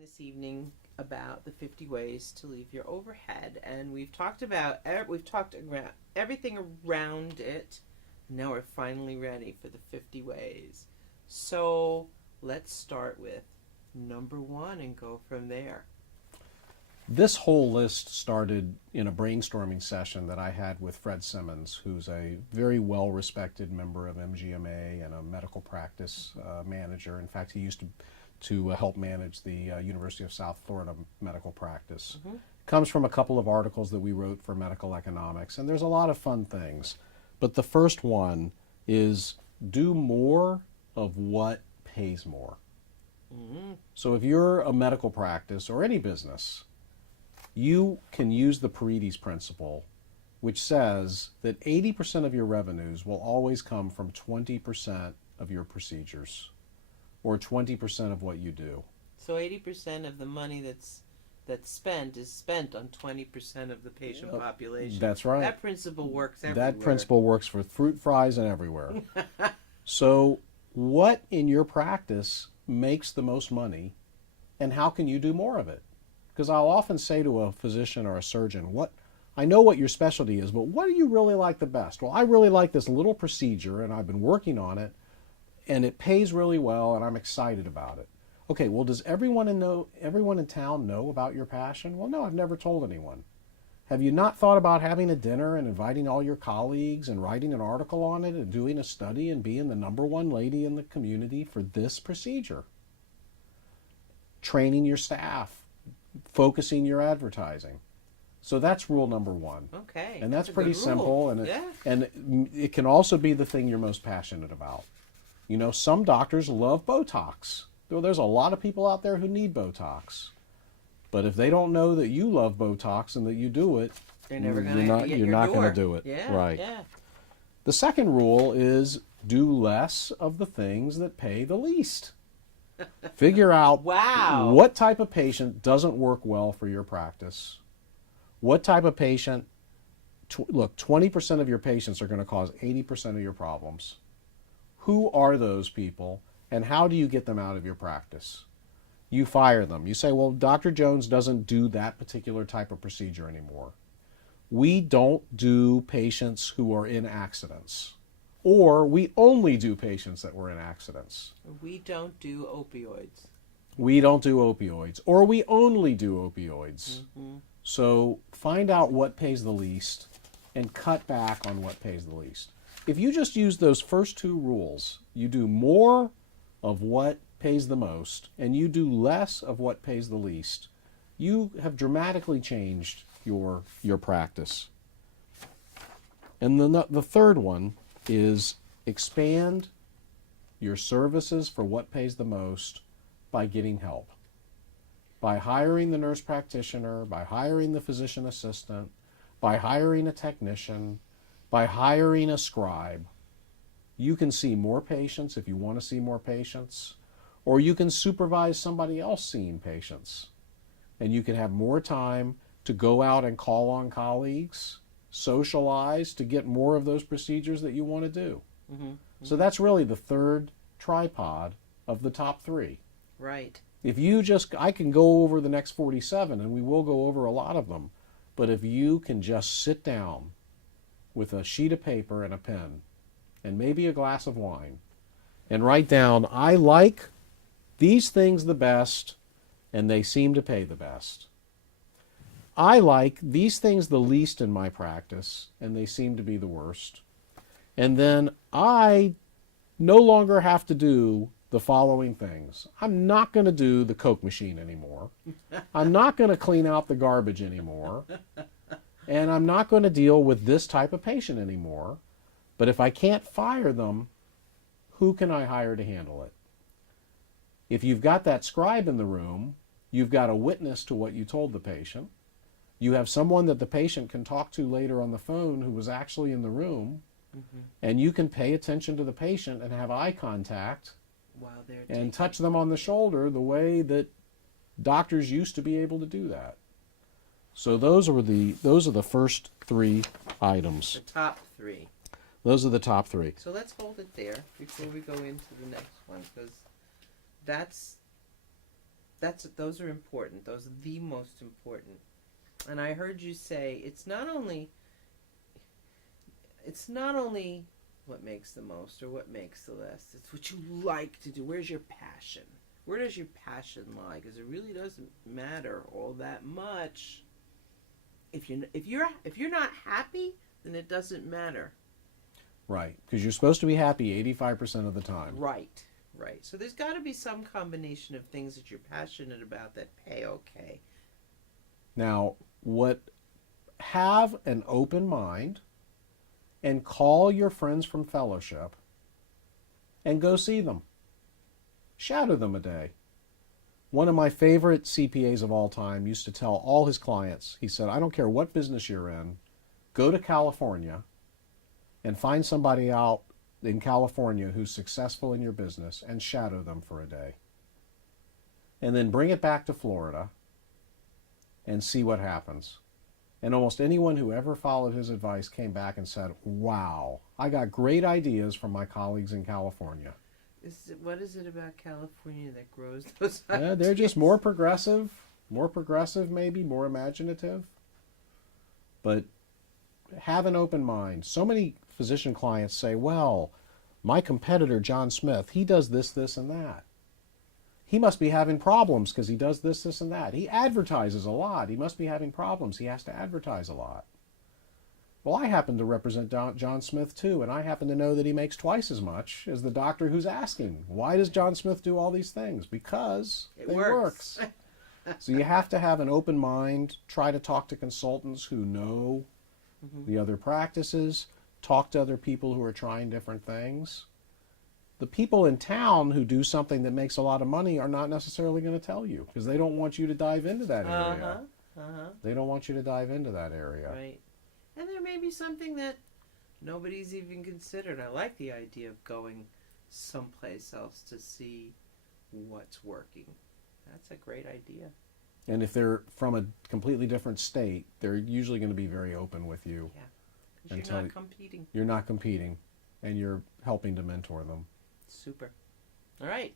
This evening about the 50 ways to leave your overhead, and we've talked around everything around it. Now we're finally ready for the 50 ways. So let's start with number one and go from there. This whole list started in a brainstorming session that I had with Fred Simmons, who's a very well-respected member of MGMA and a medical practice manager. In fact, he used to help manage the University of South Florida medical practice. Comes from a couple of articles that we wrote for Medical Economics, and there's a lot of fun things. But the first one is do more of what pays more. So if you're a medical practice or any business, you can use the Paredes principle, which says that 80% of your revenues will always come from 20% of your procedures, or 20% of what you do. So 80% of the money that's spent is spent on 20% of the patient population. That's right. That principle works everywhere. That principle works for fruit fries and everywhere. So what in your practice makes the most money, and how can you do more of it? Because I'll often say to a physician or a surgeon, I know what your specialty is, but what do you really like the best? Well, I really like this little procedure, and I've been working on it, and it pays really well, and I'm excited about it. Okay, well, does everyone in town know about your passion? Well, no, I've never told anyone. Have you not thought about having a dinner and inviting all your colleagues and writing an article on it and doing a study and being the number one lady in the community for this procedure? Training your staff, focusing your advertising. So that's rule number one. Okay. And that's pretty simple, and Yeah. and it can also be the thing you're most passionate about. You know, some doctors love Botox. Well, there's a lot of people out there who need Botox. But if they don't know that you love Botox and that you do it, They're never gonna you're not going to do it. Yeah, right. Yeah. The second rule is do less of the things that pay the least. Figure out Wow. what type of patient doesn't work well for your practice. What type of patient, look, 20% of your patients are going to cause 80% of your problems. Who are those people, and how do you get them out of your practice? You fire them. You say, well, Dr. Jones doesn't do that particular type of procedure anymore. We don't do patients who are in accidents. Or we only do patients that were in accidents. We don't do opioids. We don't do opioids. Or we only do opioids. So find out what pays the least and cut back on what pays the least. If you just use those first two rules, you do more of what pays the most and you do less of what pays the least, you have dramatically changed your practice. And the third one is expand your services for what pays the most by getting help. By hiring the nurse practitioner, by hiring the physician assistant, by hiring a technician, by hiring a scribe. You can see more patients if you want to see more patients, or you can supervise somebody else seeing patients. And you can have more time to go out and call on colleagues, socialize to get more of those procedures that you want to do. So that's really the third tripod of the top three. Right. If you I can go over the next 47, and we will go over a lot of them, but if you can just sit down with a sheet of paper and a pen, and maybe a glass of wine, and write down, I like these things the best, and they seem to pay the best. I like these things the least in my practice, and they seem to be the worst. And then I no longer have to do the following things. I'm not going to do the Coke machine anymore. I'm not going to clean out the garbage anymore. And I'm not going to deal with this type of patient anymore. But if I can't fire them, who can I hire to handle it? If you've got that scribe in the room, you've got a witness to what you told the patient. You have someone that the patient can talk to later on the phone who was actually in the room, and you can pay attention to the patient and have eye contact While they're and touch them on the shoulder the way that doctors used to be able to do that. So those are the first three items. the top three. Those are the top three. So let's hold it there before we go into the next one, because that's those are important. Those are the most important. And I heard you say it's not only what makes the most or what makes the less. It's what you like to do. Where's your passion? Where does your passion lie? Because it really doesn't matter all that much. If you're not happy, then it doesn't matter. Right, because you're supposed to be happy 85% of the time. Right. Right. So there's got to be some combination of things that you're passionate about that pay okay. Now, have an open mind and call your friends from fellowship and go see them. Shadow them a day. One of my favorite CPAs of all time used to tell all his clients, he said, I don't care what business you're in, go to California and find somebody out in California who's successful in your business and shadow them for a day. And then bring it back to Florida and see what happens. And almost anyone who ever followed his advice came back and said, wow, I got great ideas from my colleagues in California. What is it about California that grows those ideas? They're just more progressive maybe, more imaginative. But have an open mind. So many physician clients say, well, my competitor, John Smith, he does this, this, and that. He must be having problems because he does this, this, and that. He advertises a lot. He must be having problems. He has to advertise a lot. Well, I happen to represent John Smith too, and I happen to know that he makes twice as much as the doctor who's asking. Why does John Smith do all these things? Because it works. So you have to have an open mind. Try to talk to consultants who know the other practices. Talk to other people who are trying different things. The people in town who do something that makes a lot of money are not necessarily going to tell you because they don't want you to dive into that area. They don't want you to dive into that area. Right. And there may be something that nobody's even considered. I like the idea of going someplace else to see what's working. That's a great idea. And if they're from a completely different state, they're usually going to be very open with you. Yeah. Because you're not competing. You're not competing, and you're helping to mentor them. Super. All right.